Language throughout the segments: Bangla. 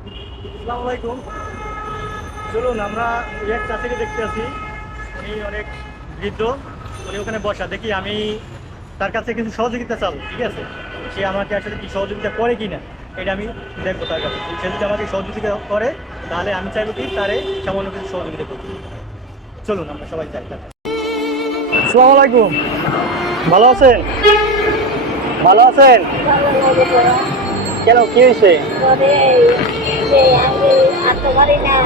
আসসালামু আলাইকুম। চলুন আমরা এক চাষিকে দেখতে আছি, উনি অনেক বৃদ্ধ, উনি ওখানে বসা। দেখি আমি তার কাছে কিছু সহযোগিতা চাবো, ঠিক আছে? সে আমাকে আসলে কি সহযোগিতা করে কি না এটা আমি দেখবো তার কাছে। সে যদি আমাকে সহযোগিতা করে তাহলে আমি চাইবো কি তারে সামান্য কিছু সহযোগিতা করবো। চলুন আমরা সবাই চাই। আসসালামু আলাইকুম, ভালো আছেন? ভালো আছেন? কেন, কি হয়েছে? করে যে আমি আনতে পারি না,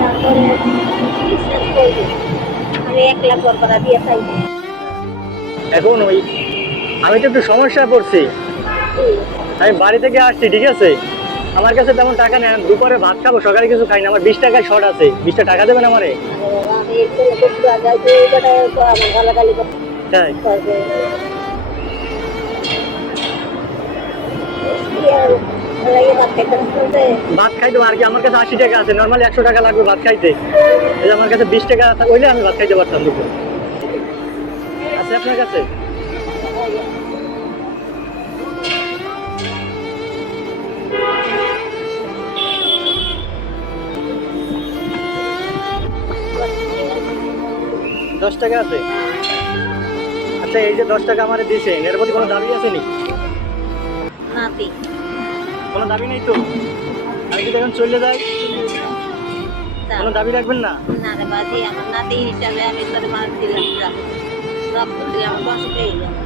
তারপরে বিশ্বাস করবো আমি 1 লাখ বরকরা দিয়ে চাই। এখন ওই আমি তো একটু সমস্যায় পড়ছি। আমি বাড়ি থেকে আসছি, ঠিক আছে? আমার কাছে তেমন টাকা নেই, দুপুরে ভাত খাবো, সকালে কিছু খাই না। আমার 20 টাকায় শর্ট আছে, 20টা টাকা দেবেন আমারে? আমি একটু যাইতে তো আমার গালাগালি তাই? করবে। ভাত খাই দেবো আর কি। আমার কাছে 80 টাকা আছে, নর্মালি 100 টাকা লাগবে ভাত খাইতে। এই যে আমার কাছে 20 টাকা হইলে আমি ভাত খাইতে পারতাম দুপুর। আছে আপনার কাছে? দশ টাকা আছে? আচ্ছা, এই যে 10 টাকা আমার দিয়েছেন, এর প্রতি কোনো দাবি আছে নি? নাতি কোনো দাবি নেই তো? আমি যদি এখন চলে যাই কোনো দাবি রাখবেন না? না রে বাজি, আমার নাতি হিসাবে আমি তোর মার দিলাম, যাবো রক্ত দিয়ে আমার বসে পেয়ে যাবো।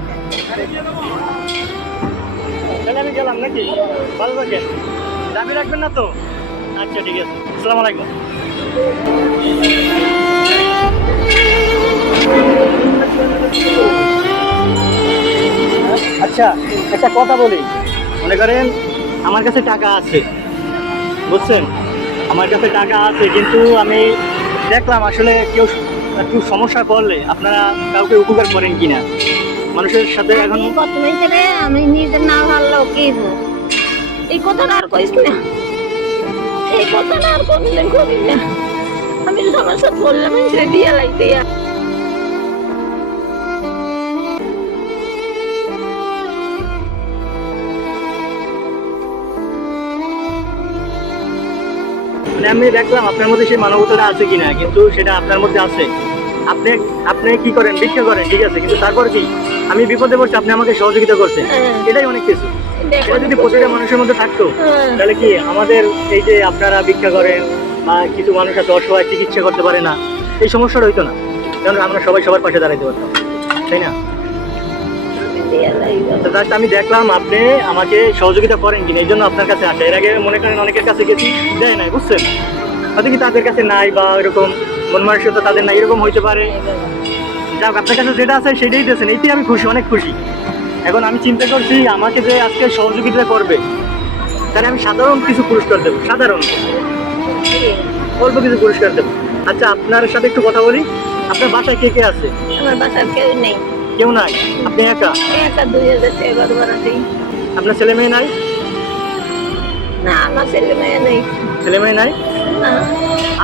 তাহলে আমি গেলাম নাকি? ভালো থাকেন, দাবি রাখবেন না তো? আচ্ছা ঠিক আছে, আসসালামু আলাইকুম। আচ্ছা, একটা কথা বলি। মনে করেন আমার কাছে টাকা আছে, বুঝছেন? আমার কাছে টাকা আছে, কিন্তু আমি দেখলাম আসলে কেউ একটু সমস্যা পড়লে আপনারা কাউকে উপকার করেন কিনা মানুষের সাথে। এখন প্রথমেই রে আমি নিজে না ভালো কি এই কথাটা আর কইস না, এই কথাটা আর কোনদিন করি না। আমি সমস্যা বললাম সে দিয়া লাগতে মানে আমি দেখলাম আপনার মধ্যে সেই মানবতাটা আছে কিনা, কিন্তু সেটা আপনার মধ্যে আছে। আপনি আপনি কি করেন? ভিক্ষা করেন, ঠিক আছে, কিন্তু তারপর কি আমি বিপদে পড়ছি, আপনি আমাকে সহযোগিতা করছেন, এটাই অনেক কিছু। এটা যদি প্রতিটা মানুষের মধ্যে থাকতো তাহলে কি আমাদের এই যে আপনারা ভিক্ষা করেন বা কিছু মানুষ আছে অসহায়, চিকিৎসা করতে পারে না, এই সমস্যাটা হইতো না। কারণ আমরা সবাই সবার পাশে দাঁড়াইতে পারতাম, তাই না? তো জাস্ট আমি দেখলাম আপনি আমাকে সহযোগিতা করেন কিনা, এই জন্য আপনার কাছে আসে। এর আগে মনে করেন অনেকের কাছে গেছি, দেয় নাই, বুঝছেন? হয়তো কি তাদের কাছে নাই বা এরকম মন মানসিকতা তাদের নাই, এরকম হইতে পারে। যাক, আপনার কাছে যেটা আছে সেটাই দিয়েছেন, এইতেই আমি খুশি, অনেক খুশি। এখন আমি চিন্তা করছি আমাকে যে আজকে সহযোগিতা করবে তাহলে আমি সাধারণ কিছু পুরস্কার দেবো, সাধারণ অল্প কিছু পুরস্কার দেবো। আচ্ছা, আপনার সাথে একটু কথা বলি। আপনার বাসায় কে কে আছে? আমার বাসার কেউ নেই, কেউ নাই? আপনি একা? একটা 2000 টাকা ভাড়া দিই। আপনার ছেলে মেয়ে নাই? না, আমার ছেলে মেয়ে নেই। ছেলে মেয়ে নাই? না,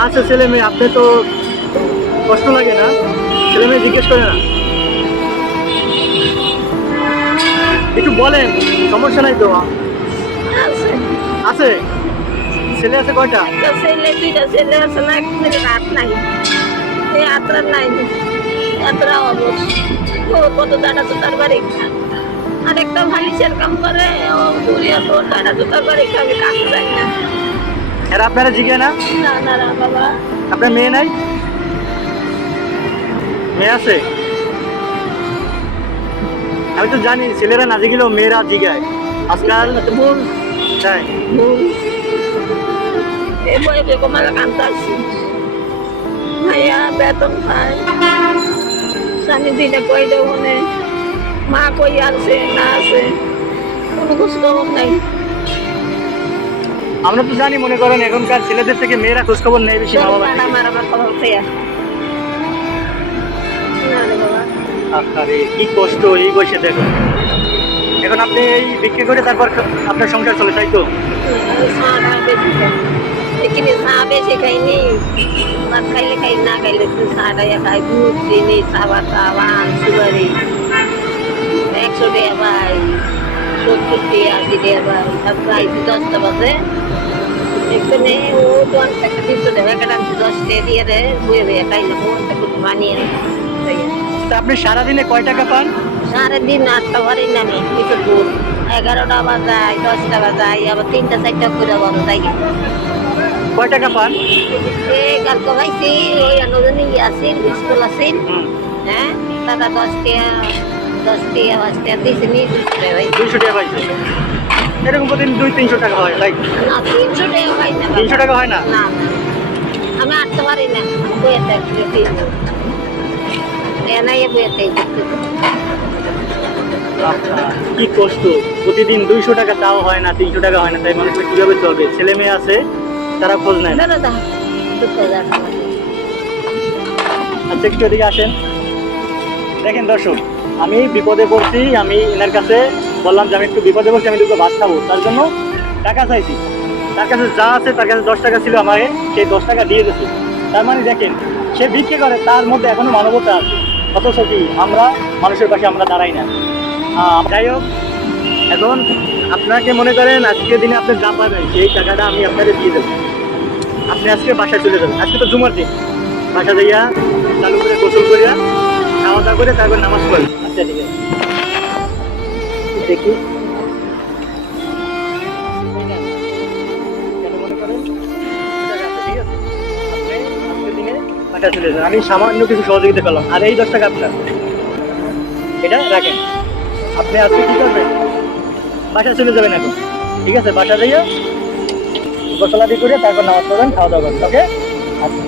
আচ্ছা, ছেলে মেয়ে, আপনি তো কষ্ট লাগে না? ছেলে মেয়ে জিজ্ঞেস করে না? একটু বলেন, সমস্যা নাই তো? আছে আছে? ছেলে আছে কয়টা? একটা ছেলে, 2টা ছেলে আছে, না এক ছেলে রাত নাই, এই আত্রা নাই, আত্রা অবশ কত দাঁড়া তো তার বাড়ি। আর একটা ভালিশের কাম করে, ও দুরিয়া তো দাঁড়া তো তার বাড়ি, আমি কাছে যাই না। আর আপনারা জিজ্ঞে না? না না না বাবা, আপনার মেয়ে নাই? মেয়ে আছে? আমি তো জানি ছেলেরা না জিগেলেও মেয়েরা জিগায় আজকাল। ভুল তাই? ভুল এই বয়সে কমালে কানতে আসছি। ভাইয়া বেতন পায়, স্বামী দিনে কই দেব, মা কই আছে না আছে কোনো খোঁজ খবর নাই। আমরা তো জানি, মনে করেন এখনকার ছেলেদের থেকে মেয়েরা খোঁজখবর নেই বেশি মা বাবা থেকে। আমার খবর পেয়ে না রে বাবা। আরে কি কষ্ট এই বয়সে, দেখুন। এখন আপনি এই বিক্রি করে তারপর আপনার সংসার চলে, তাই তো? এখানে চা বেশি খাইনি, ভাত খাইলে খাই, না খাইলে চাটা খাই, দুধ চিনি চা বাটা আম সুগারি 100 টাকা ভাই, 70 টাকা 80 টাকা ভাই। তারপর আইসি 10টা বাজে, এখানে ও তো একটা 300 টাকা টাকা 10 টাকা দিয়ে রে বয়ে বয়ে খাইলে মনটা খুব বানিয়ে তা আপনি সারাদিনে কয় টাকা পান? সারাদিন 8টা বাড়ি নামি কিছু দূর 11টা বাজায় 10টা বাজায় আবার 3টা 4টা করে বন্ধ যাই কয় টাকা পান? এই কালকে ভাইছি ওই নদী আছে স্কুল আছে হুম, হ্যাঁ দাদা 10 টাকা 5 টাকা দিয়েছে নিয়ে 200 টাকা পাইছে। এরকম প্রতিদিন 200-300 টাকা হয়, লাইক না 300 টাকা পাই না 300 টাকা হয় না? না আমি 8টা পারি না বইয়ে থাকি এনাই বইয়ে থাকি আচ্ছা, কি কষ্ট, প্রতিদিন 200 টাকা তাও হয় না, 300 টাকা হয় না, তাই মানুষের কিভাবে চলবে? ছেলে মেয়ে আছে, তারা খোঁজ নেয় না। দাদা 2000 টাকা আচ্ছা, একটু এদিকে আসেন। দেখেন দর্শক, আমি বিপদে পড়ছি, আমি এনার কাছে বললাম যে আমি একটু বিপদে পড়ছি, আমি দুটো ভাত খাবো, তার জন্য টাকা চাইছি। তার কাছে যা আছে, তার কাছে 10 টাকা ছিল, আমাকে সেই 10 টাকা দিয়ে দিয়েছে। তার মানে দেখেন, সে ভিক্ষে করে, তার মধ্যে এখনো মানবতা আছে, অথচ কি আমরা মানুষের পাশে আমরা দাঁড়াই না। যাই হোক, এখন আপনাকে মনে করেন আজকের দিনে আপনি যা পাবেন সেই টাকাটা আমি আপনাকে দিয়ে দেবো। আপনি আজকে বাসায় চলে যাবেন, আজকে তো জুমার দিন, বাসা যাইয়া চালু করে গোসল করিয়া খাওয়া দাওয়া করে তারপর নামাজ পড়ি। আচ্ছা, ঠিক আছে, দেখি মনে করেন টাকা আছে, ঠিক আছে, আপনি আজকের দিনে বাসায় চলে যাবেন। আমি সামান্য কিছু সহযোগিতা করলাম, আর এই 10 টাকা আপনার, এটা রাখেন। আপনি আজকে কি করবেন? বাসায় চলে যাবেন এখন, ঠিক আছে? বাসা যাইয়া গোসলাদি করে তারপর নামাজ পড়বেন, খাওয়া দাওয়া করবেন, ওকে? আচ্ছা।